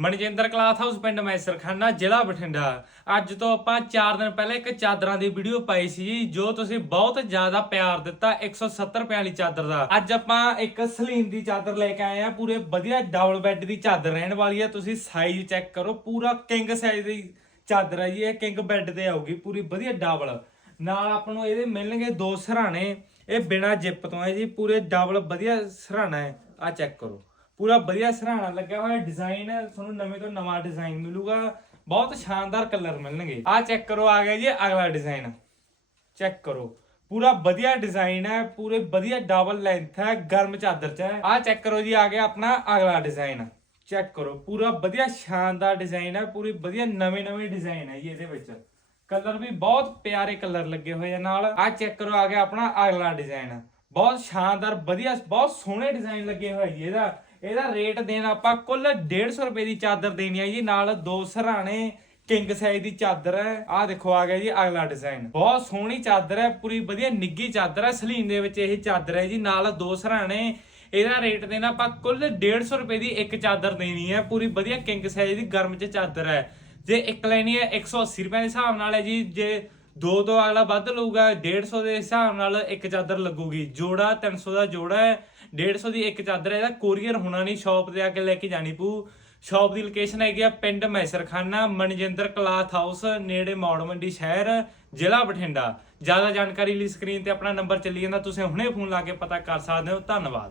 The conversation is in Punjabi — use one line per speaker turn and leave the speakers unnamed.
ਮਨਜਿੰਦਰ ਕਲਾਥ ਹਾਊਸ ਪਿੰਡ ਮੈਸਰਖਾਨਾ, ਜ਼ਿਲ੍ਹਾ ਬਠਿੰਡਾ। ਅੱਜ ਤੋਂ ਆਪਾਂ 4 ਦਿਨ ਪਹਿਲਾਂ ਇੱਕ ਚਾਦਰਾਂ ਦੀ ਵੀਡੀਓ ਪਾਈ ਸੀ ਜੀ, ਜੋ ਤੁਸੀਂ ਬਹੁਤ ਜ਼ਿਆਦਾ ਪਿਆਰ ਦਿੱਤਾ 170 ਰੁਪਏ ਵਾਲੀ ਚਾਦਰ ਦਾ। ਅੱਜ ਆਪਾਂ ਇੱਕ ਸਲੀਨ ਦੀ ਚਾਦਰ ਲੈ ਕੇ ਆਏ ਆ ਪੂਰੇ ਵਧੀਆ ਡਬਲ ਬੈੱਡ ਦੀ ਚਾਦਰ ਰਹਿਣ ਵਾਲੀ ਹੈ। ਤੁਸੀਂ ਸਾਈਜ਼ ਚੈੱਕ ਕਰੋ, ਪੂਰਾ ਕਿੰਗ ਸਾਈਜ਼ ਦੀ ਚਾਦਰ ਹੈ ਜੀ, ਇਹ ਕਿੰਗ ਬੈੱਡ ਤੇ ਆਊਗੀ, ਪੂਰੀ ਵਧੀਆ ਡਬਲ। ਨਾਲ ਆਪਾਂ ਨੂੰ ਇਹਦੇ ਮਿਲਣਗੇ ਦੋ ਸਰਾਣੇ, ਇਹ ਬਿਨਾ ਜਿੱਪ ਤੋਂ ਹੈ ਜੀ, ਪੂਰੇ ਡਬਲ ਵਧੀਆ ਸਰਾਣਾ ਹੈ। ਆ ਚੈੱਕ ਕਰੋ। ਪੂਰਾ ਵਧੀਆ ਸਰਾਣਾ ਲੱਗਿਆ ਹੋਇਆ ਡਿਜ਼ਾਈਨ ਤੁਹਾਨੂੰ ਨਵੇਂ ਤੋਂ ਨਵਾਂ ਡਿਜ਼ਾਈਨ ਮਿਲੂਗਾ। ਬਹੁਤ ਸ਼ਾਨਦਾਰ ਕਲਰ ਮਿਲਣਗੇ। ਆ ਚੈੱਕ ਕਰੋ, ਆ ਗਿਆ ਜੀ ਅਗਲਾ ਡਿਜ਼ਾਈਨ ਚੈੱਕ ਕਰੋ। ਪੂਰਾ ਵਧੀਆ ਡਿਜ਼ਾਈਨ ਹੈ, ਪੂਰੇ ਵਧੀਆ ਡਬਲ ਲੈਂਥ ਹੈ, ਗਰਮ ਚਾਦਰ ਚ ਹੈ। ਆ ਚੈੱਕ ਕਰੋ ਜੀ, ਆ ਗਿਆ ਆਪਣਾ ਅਗਲਾ ਡਿਜ਼ਾਈਨ ਚੈੱਕ ਕਰੋ, ਪੂਰਾ ਵਧੀਆ ਸ਼ਾਨਦਾਰ ਡਿਜ਼ਾਈਨ ਹੈ, ਪੂਰੀ ਵਧੀਆ ਨਵੇਂ ਨਵੇਂ ਡਿਜ਼ਾਈਨ ਹੈ ਜੀ ਇਹਦੇ ਵਿੱਚ। ਕਲਰ ਵੀ ਬਹੁਤ ਪਿਆਰੇ ਕਲਰ ਲੱਗੇ ਹੋਏ ਆ ਨਾਲ। ਆ ਚੈੱਕ ਕਰੋ, ਆ ਗਿਆ ਆਪਣਾ ਅਗਲਾ ਡਿਜ਼ਾਈਨ ਬਹੁਤ ਸ਼ਾਨਦਾਰ, ਵਧੀਆ, ਬਹੁਤ ਸੋਹਣੇ ਡਿਜ਼ਾਈਨ ਲੱਗੇ ਹੋਏ ਜੀ ਇਹਦਾ। ਇਹਦਾ ਰੇਟ ਦੇਣਾ ਆਪਾਂ ਕੁੱਲ 150 ਰੁਪਏ ਦੀ ਚਾਦਰ ਦੇਣੀ ਹੈ ਜੀ, ਨਾਲ ਦੋ ਸਰਾਣੇ ਕਿੰਗ ਸਾਈਜ਼ ਦੀ ਚਾਦਰ ਹੈ। ਆਹ ਦੇਖੋ, ਆ ਗਿਆ ਜੀ ਅਗਲਾ ਡਿਜ਼ਾਈਨ ਬਹੁਤ ਸੋਹਣੀ ਚਾਦਰ ਹੈ, ਪੂਰੀ ਵਧੀਆ ਨਿੱਗੀ ਚਾਦਰ ਹੈ, ਸਲੀਨ ਦੇ ਵਿੱਚ ਇਹ ਚਾਦਰ ਹੈ ਜੀ, ਨਾਲ ਦੋ ਸਰਾਣੇ। ਇਹਦਾ ਰੇਟ ਦੇਣਾ ਆਪਾਂ ਕੁੱਲ 150 ਰੁਪਏ ਦੀ ਇੱਕ ਚਾਦਰ ਦੇਣੀ ਹੈ, ਪੂਰੀ ਵਧੀਆ ਕਿੰਗ ਸਾਈਜ਼ ਦੀ ਗਰਮ ਚ ਚਾਦਰ ਹੈ। ਜੇ ਇੱਕ ਲੈਣੀ ਹੈ 180 ਰੁਪਏ ਦੇ ਹਿਸਾਬ ਨਾਲ ਹੈ ਜੀ, ਜੇ ਦੋ ਤੋਂ ਅਗਲਾ ਵੱਧ ਲਊਗਾ 150 ਦੇ ਹਿਸਾਬ ਨਾਲ ਇੱਕ ਚਾਦਰ ਲੱਗੂਗੀ। ਜੋੜਾ 300 ਦਾ ਜੋੜਾ ਹੈ 150 ਦੀ ਇੱਕ ਚਾਦਰ ਹੈ, ਇਹਦਾ ਕੋਰੀਅਰ ਹੋਣਾ ਨਹੀਂ ਸ਼ਾਪ ਤੇ ਆ ਕੇ ਲੈ ਕੇ ਜਾਣੀ ਪਊ। ਸ਼ਾਪ ਦੀ ਲੋਕੇਸ਼ਨ ਹੈਗੀ ਆ ਪਿੰਡ ਮੈਸਰਖਾਨਾ, ਮਨਜਿੰਦਰ ਕਲਾਥ ਹਾਊਸ ਨੇੜੇ ਮੌੜ ਮੰਡੀ ਸ਼ਹਿਰ, ਜ਼ਿਲ੍ਹਾ ਬਠਿੰਡਾ। ਜ਼ਿਆਦਾ ਜਾਣਕਾਰੀ ਲਈ ਸਕਰੀਨ ਤੇ ਆਪਣਾ ਨੰਬਰ ਚੱਲੀ ਜਾਂਦਾ, ਤੁਸੀਂ ਹੁਣੇ ਫੋਨ ਲਾ ਕੇ ਪਤਾ ਕਰ ਸਕਦੇ ਹੋ। ਧੰਨਵਾਦ।